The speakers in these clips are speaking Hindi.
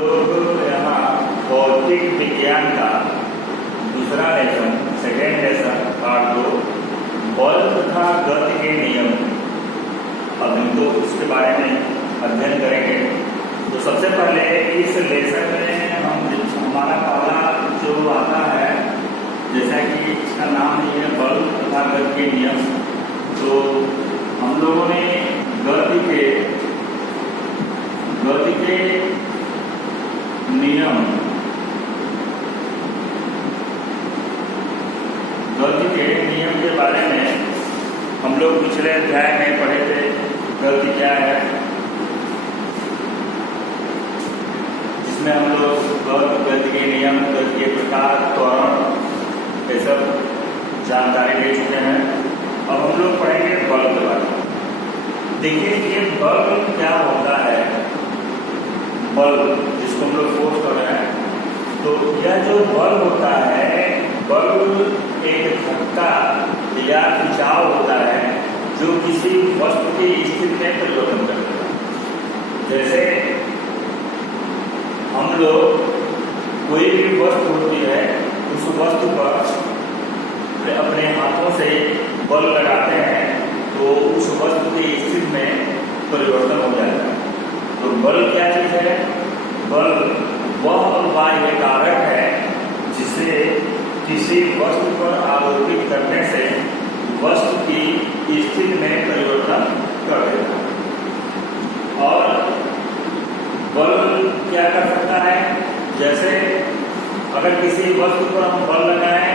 लोग यहाँ भौतिक विज्ञान का दूसरा लेसन, सेकेंड लेसन पार्ट 2, बल तथा गति के नियम। अब हम तो उसके बारे में अध्ययन करेंगे। तो सबसे पहले इस लेसन में हमारा पहला जो आता है, जैसा कि इसका नाम ही है बल तथा गति के नियम। तो हम लोगों ने गति के नियम के बारे में हम लोग पिछले अध्याय में पढ़े थे। गति क्या है, जिसमें हम लोग गति के नियम, गति के प्रकार, त्वरण, ये सब जानकारी ले चुके हैं। अब हम लोग पढ़ेंगे बल के बारे में। देखिए ये बल क्या होता है। बल जिसको हम लोग फोर्स कर रहे हैं, तो यह जो बल होता है, बल एक धक्का या खिंचाव होता है जो किसी वस्तु की स्थिति में परिवर्तन करता है। जैसे हम लोग कोई भी वस्तु होती है, उस वस्तु पर अपने हाथों से बल लगाते हैं तो उस वस्तु की स्थिति में परिवर्तन हो जाता है। तो बल क्या चीज है? बल वह बाह्य कारक है जिसे किसी वस्तु पर आरोपित करने से वस्तु की स्थिति में परिवर्तन कर देता है। और बल क्या कर सकता है? जैसे अगर किसी वस्तु पर हम बल लगाएं,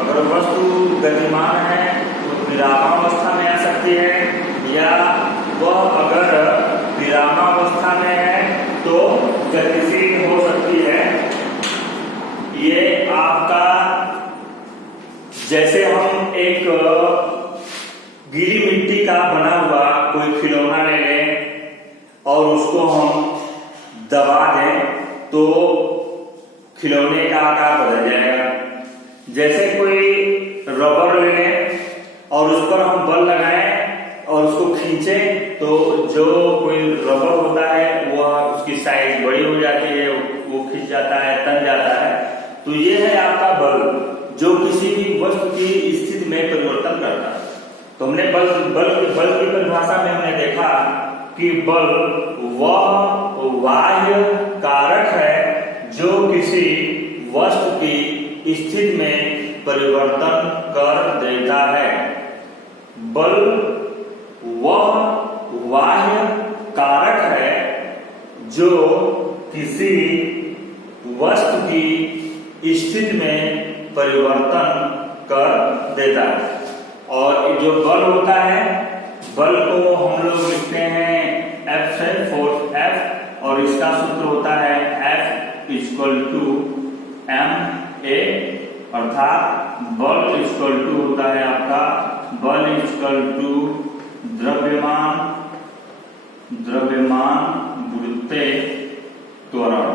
अगर वस्तु गतिमान है तो विरामावस्था में आ सकती है, या वह अगर विरामावस्था में है तो गतिशील हो सकती है। ये आपका, जैसे हम एक गीली मिट्टी का बना हुआ कोई खिलौना ले लें और उसको हम दबा दें तो खिलौने का आकार बदल जाएगा। जैसे कोई रबर ले लें और उस पर हम बल लगाएं और उसको खींचें तो जो कोई रबर होता है वह उसकी साइज बड़ी हो जाती है, वो खींच जाता है, तन जाता है। तो ये है आपका बल जो किसी भी वस्तु की स्थिति में परिवर्तन करता है। तो हमने बल की परिभाषा में हमने देखा कि बल वह बाह्य कारक है जो किसी वस्तु की स्थिति में परिवर्तन कर देता है। बल वह बाह्य कारक है जो किसी वस्तु की स्थिति में परिवर्तन कर देता है। और जो बल होता है, बल को हम लोग लिखते हैं F से, फोर्स F, और इसका सूत्र होता है F इक्वल टू ma, अर्थात बल इक्वल टू होता है आपका, बल इक्वल टू द्रव्यमान गुरुत्वे त्वरण।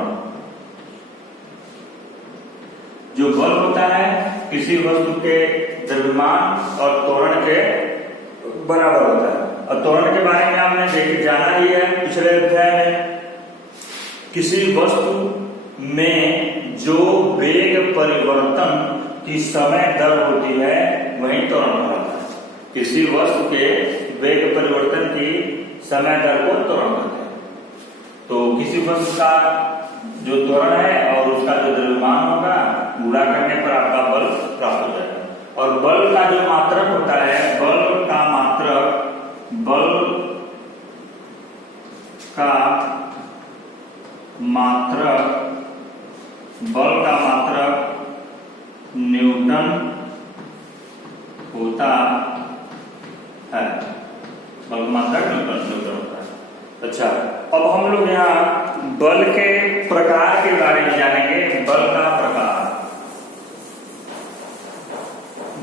जो बल होता है किसी वस्तु के द्रव्यमान और त्वरण के बराबर होता है। और त्वरण के बारे में आपने जाना ही है पिछले अध्याय में। किसी वस्तु में जो वेग परिवर्तन की समय दर होती है वही त्वरण कहलाता है। किसी वस्तु के वेग परिवर्तन की समय दर को त्वरण कहते हैं। तो किसी वस्तु का जो त्वरण है और उसका जो द्रव्यमान होगा, गुणा करने पर आपका बल प्राप्त हो जाएगा। और बल का जो मात्रक होता है, बल का मात्रक न्यूटन होता है। बल का मात्रक न्यूटन होता है। अच्छा, अब हम लोग यहाँ बल के प्रकार के बारे में जानेंगे। बल का प्रकार,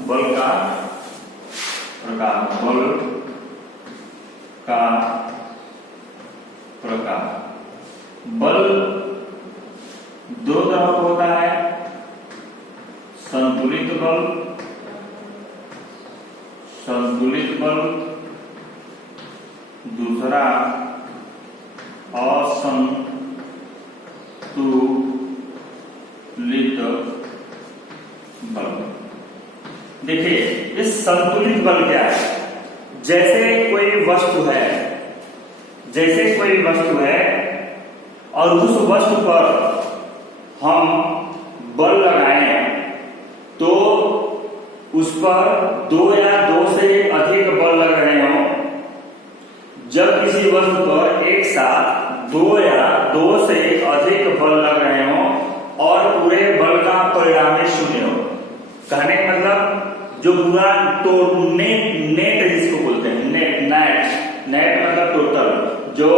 बल का प्रकार। बल दो तरह का होता है, संतुलित बल, दूसरा असंतुलित संतुलित बल। देखिए इस संतुलित बल क्या है? जैसे कोई वस्तु है और उस वस्तु पर हम बल लगाएं तो उस पर 2 या 2 से अधिक बल लग रहे हों। जब किसी वस्तु पर एक साथ 2 या 2 से अधिक बल लग रहे हों और पूरे बल का परिणाम शून्य हो, कहने का मतलब जो पूरा नेट जिसको बोलते हैं नेट मतलब टोटल जो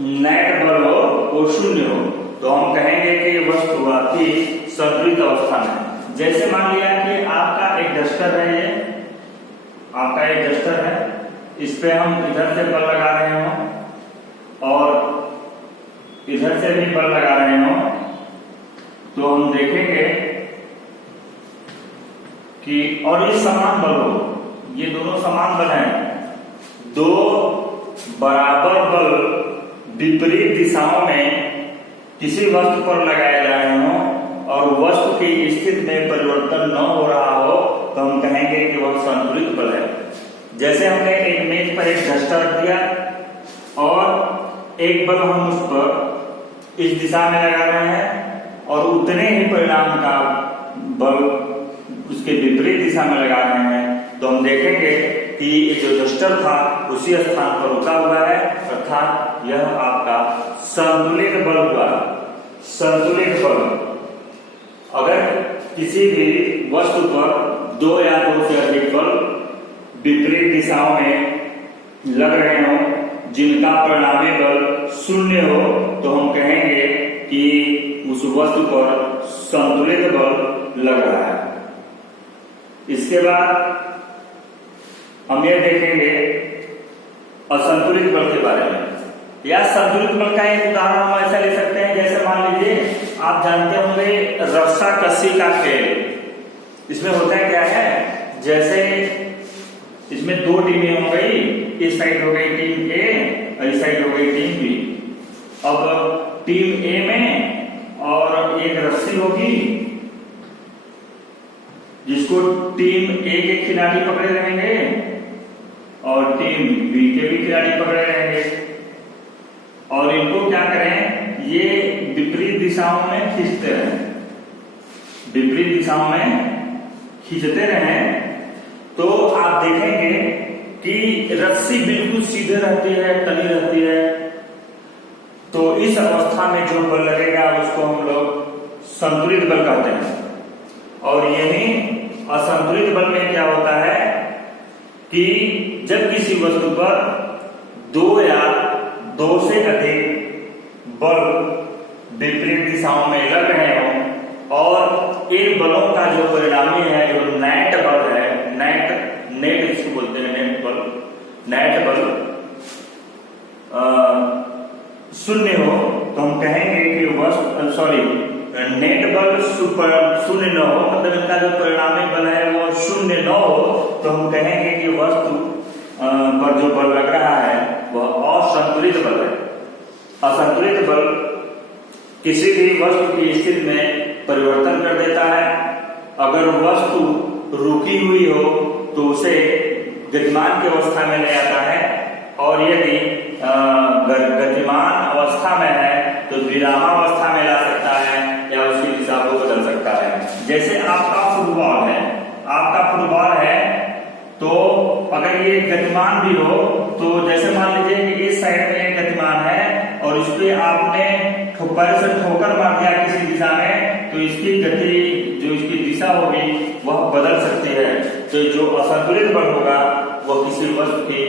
नेट बल हो वो शून्य हो, तो हम कहेंगे कि वस्तु आपकी संतुलित अवस्था में। जैसे मान लिया कि आपका एक डस्टर है, इस पे हम इधर से बल लगा रहे हो और इधर से भी बल लगा रहे हो, तो हम देखेंगे कि और ये समान बल हो, ये दोनों समान बल हैं। 2 बराबर बल विपरीत दिशाओं में किसी वस्तु पर लगाए जा रहे हो और वस्तु की स्थिति में परिवर्तन न हो रहा हो, तो हम कहेंगे कि वह संतुलित बल है। जैसे हमने एक मेज पर एक डस्टर रख दिया और एक बल हम उस पर इस दिशा में लगा रहे हैं और उतने ही परिणाम का बल उसके विपरीत दिशा में लगा रहे हैं, तो हम देखेंगे कि जो डस्टर था उसी स्थान पर रुका हुआ है, अर्थात यह आपका संतुलित बल हुआ। संतुलित बल अगर किसी भी वस्तु पर 2 या 2 से अधिक बल विपरीत दिशाओं में लग रहे हो जिनका परिणामी बल शून्य हो, तो हम कहेंगे कि उस वस्तु पर संतुलित बल लग रहा है। इसके बाद हम यह देखेंगे असंतुलित बल के बारे में। या संतुलित बल का एक उदाहरण हम ऐसा ले सकते हैं, जैसे मान लीजिए आप जानते होंगे रस्सा कस्सी का खेल। इसमें होता है क्या है, जैसे इसमें 2 टीमें हो गई, इस साइड हो गई टीम ए और इस साइड हो गई टीम बी। अब टीम ए में और एक रस्सी होगी जिसको टीम ए के खिलाड़ी पकड़े रहेंगे और टीम बी के भी खिलाड़ी पकड़े रहेंगे, और इनको क्या करें, ये विपरीत दिशाओं में खींचते रहें, तो आप देखेंगे कि रस्सी बिल्कुल सीधे रहती है, टनी रहती है। तो इस अवस्था में जो बल लगेगा उसको हम लोग संतुलित बल कहते हैं। और यही असंतुलित बल में क्या होता है कि जब किसी वस्तु पर 2 या 2 से अधिक बल विपरीत दिशाओं में लग रहे हों और इन बलों का जो परिणामी है, जो नेट बल है, नेट इसको बोलते हैं, नेट बल शून्य हो, तो हम कहेंगे कि नेट बल शून्य न हो, मतलब इनका जो परिणामी बल है वो शून्य न हो, तो हम कहेंगे कि वस्तु पर जो बल लग रहा है वह असंतुलित बल है। असंतुलित बल किसी भी वस्तु की स्थिति में परिवर्तन कर देता है। अगर वस्तु रुकी हुई हो तो उसे गतिमान की अवस्था में ले आता है, और यदि गतिमान अवस्था में है तो विरामावस्था में ला सकता है या उसकी दिशा को बदल सकता है। जैसे आपका फुटबॉल है तो अगर ये गतिमान भी हो, तो जैसे मान लीजिए कि इस साइड में एक गतिमान है और इस पे आपने पैर से ठोकर मार दिया किसी दिशा में, तो इसकी गति जो इसकी दिशा होगी वह बदल सकती है। तो जो असंतुलित बल होगा वह किसी वस्तु की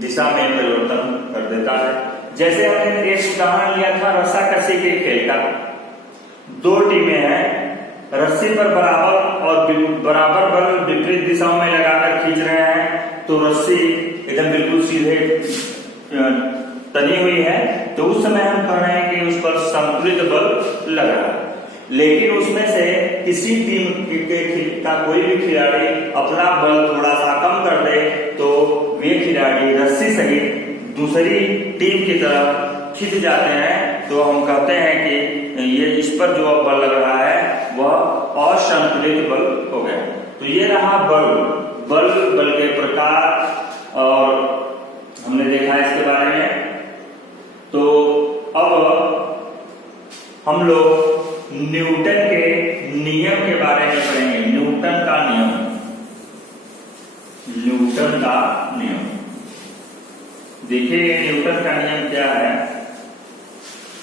दिशा में परिवर्तन कर देता है। जैसे हमने एक उदाहरण लिया था रस्सा कस्सी के खेल का। 2 टीमें हैं, रस्सी पर बराबर बल विपरीत दिशाओं में लगाकर खींच रहे हैं, तो रस्सी एकदम बिल्कुल सीधे तनी हुई है, तो उस समय हम कह रहे हैं कि उस पर संतुलित बल लगा है। लेकिन उसमें से किसी टीम का कोई भी खिलाड़ी अपना बल थोड़ा सा कम कर दे, तो वे खिलाड़ी रस्सी सहित दूसरी टीम की तरफ खिंच जाते हैं तो हम कहते हैं कि ये इस पर जो बल लग रहा है वह असंतुलित बल हो गया। तो ये रहा बल के प्रकार और हमने देखा इसके बारे में। तो अब हम लोग न्यूटन के नियम के बारे में पढ़ेंगे। न्यूटन का नियम देखिए, न्यूटन का नियम क्या है।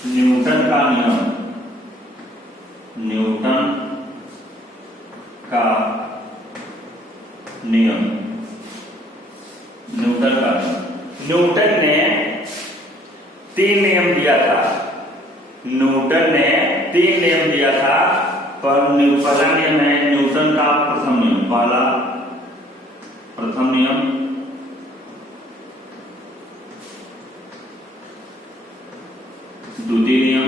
न्यूटन का नियम न्यूटन ने 3 नियम दिया था। पर पहला नियम है न्यूटन का प्रथम नियम, द्वितीय नियम,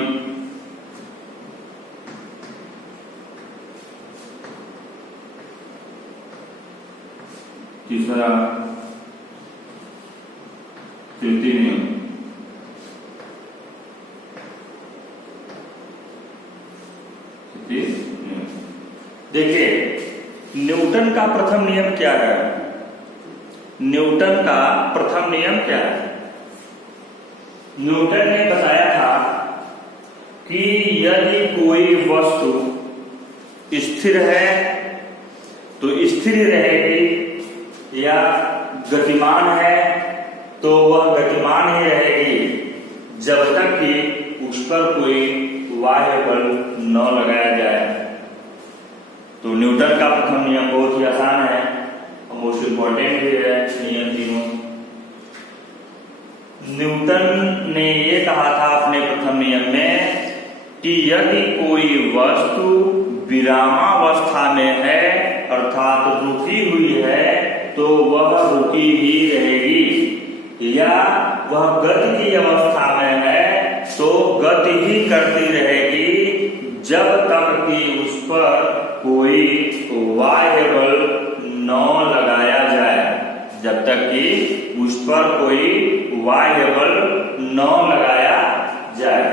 तीसरा तृतीय नियम। देखिए, न्यूटन का प्रथम नियम क्या है। न्यूटन ने बताया था कि यदि कोई वस्तु स्थिर है तो स्थिर रहेगी, या गतिमान है तो वह गतिमान ही रहेगी, जब तक कि उस पर कोई बाह्य बल न लगाया जाए। तो न्यूटन का प्रथम नियम बहुत ही आसान है और मोस्ट इंपॉर्टेंट भी है नियम तीनों। न्यूटन ने ये कहा था अपने प्रथम नियम में कि यदि कोई वस्तु विरामावस्था में है अर्थात रुकी हुई है तो वह रुकी ही रहेगी, या वह गति की अवस्था में है तो गति ही करती रहेगी, जब तक कि उस पर कोई बाह्य बल न लगाया जाए। जब तक कि उस पर कोई बाह्य बल न लगाया जाए।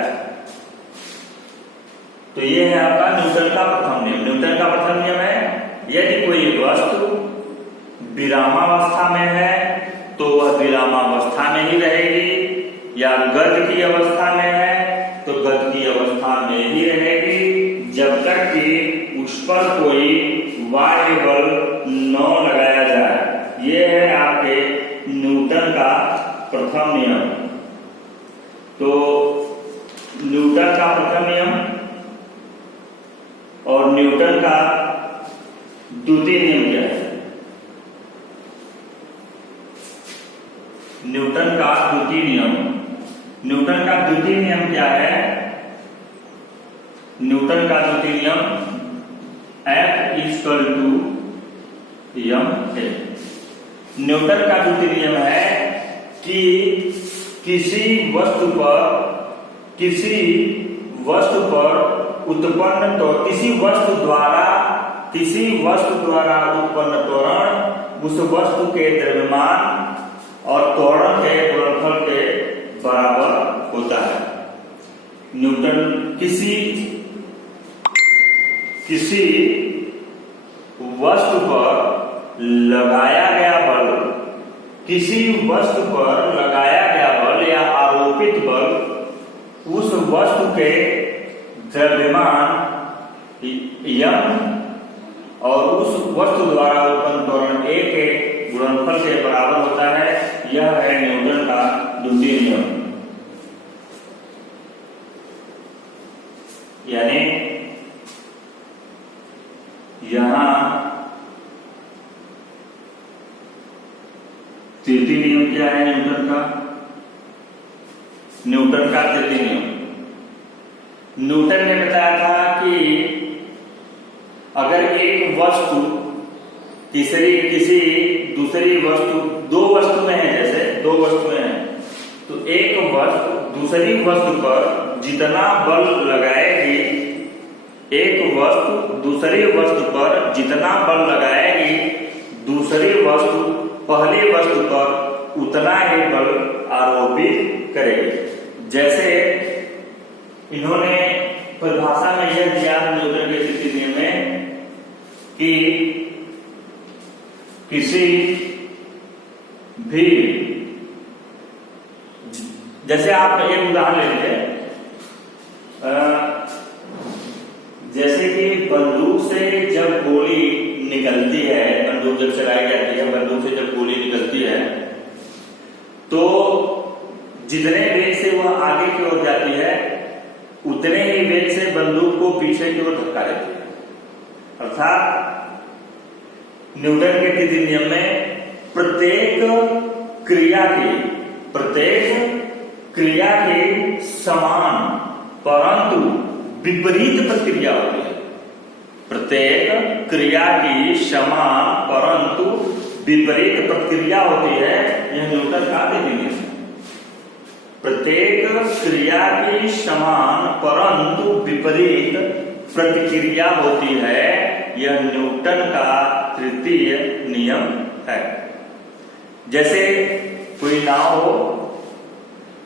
तो ये है आपका न्यूटन का प्रथम नियम। न्यूटन का प्रथम नियम है यदि कोई वस्तु विरामावस्था में है तो वह विरामावस्था में ही रहेगी, या गति की अवस्था में है तो गति की अवस्था में ही रहेगी, जब तक कि उस पर कोई बाह्य बल न लगाया जाए। ये है आपके न्यूटन का प्रथम नियम। तो न्यूटन का प्रथम नियम और न्यूटन का द्वितीय नियम क्या है। न्यूटन का द्वितीय नियम क्या है। न्यूटन का द्वितीय नियम F = ma। न्यूटन का द्वितीय नियम है कि किसी वस्तु पर उत्पन्न तो किसी वस्तु द्वारा उत्पन्न त्वरण उस वस्तु के द्रव्यमान और त्वरण के गुणनफल के बराबर होता है। न्यूटन किसी वस्तु पर लगाया गया बल या आरोपित बल उस वस्तु के द्रव्यमान यम और उस वस्तु द्वारा उत्पन्न त्वरण A के गुणनफल के बराबर होता है। यह है न्यूटन का द्वितीय नियम। यानी यहां तृतीय नियम क्या है न्यूटन का तृतीय नियम। न्यूटन ने बताया था कि अगर एक वस्तु किसी दूसरी वस्तु, दो वस्तुएं हैं, जैसे दो वस्तुएं हैं, तो एक वस्तु दूसरी वस्तु पर जितना बल लगाएगी, एक वस्तु दूसरी वस्तु पर जितना बल लगाएगी, दूसरी वस्तु पहली वस्तु पर उतना ही बल आरोपित करेगी। जैसे इन्होंने परिभाषा में यह दिया न्यूटन के तृतीय नियम में कि किसी भी, जैसे आप एक उदाहरण ले लीजिए, जैसे कि बंदूक से जब गोली निकलती है, बंदूक जब चलाई जाती है, बंदूक से जब गोली निकलती है तो जितने वेग से वह आगे की ओर जाती है उतने ही वेग से बंदूक को पीछे की ओर धक्का देती है। अर्थात न्यूटन के तृतीय नियम में प्रत्येक क्रिया की समान परंतु विपरीत प्रक्रिया होती है। प्रत्येक क्रिया की समान परंतु विपरीत प्रक्रिया होती है, यह न्यूटन का तृतीय नियम है। प्रत्येक क्रिया की समान परंतु विपरीत प्रतिक्रिया होती है, यह न्यूटन का तृतीय नियम है। जैसे कोई नाव हो,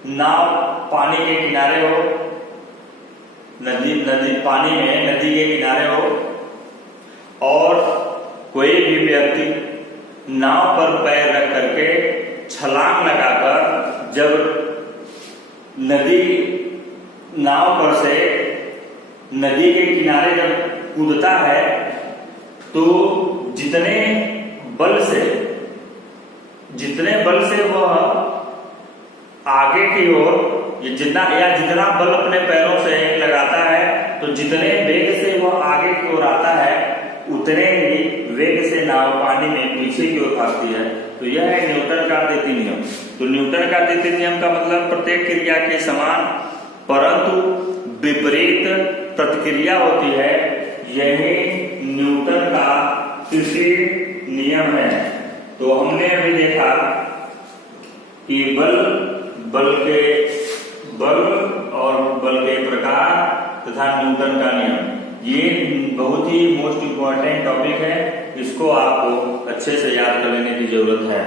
नाव पानी के किनारे हो, नदी पानी में नदी के किनारे हो, और कोई भी व्यक्ति नाव पर पैर रख करके छलांग लगाकर जब नाव पर से नदी के किनारे जब कूदता है तो जितने बल से वह आगे की ओर जितना बल अपने पैरों से लगाता है तो जितने वेग से वह आगे की ओर आता है उतने ही वेग से नाव पानी में पीछे की ओर भागती है। तो यह है न्यूटन का तृतीय नियम। तो न्यूटन का तृतीय नियम का मतलब प्रत्येक क्रिया के समान परंतु विपरीत प्रतिक्रिया होती है, यही न्यूटन का तृतीय नियम है। तो हमने अभी देखा कि बल और बल के प्रकार तथा न्यूटन का नियम, ये बहुत ही मोस्ट इम्पोर्टेंट टॉपिक है। इसको आपको अच्छे से याद कर लेने की जरूरत है।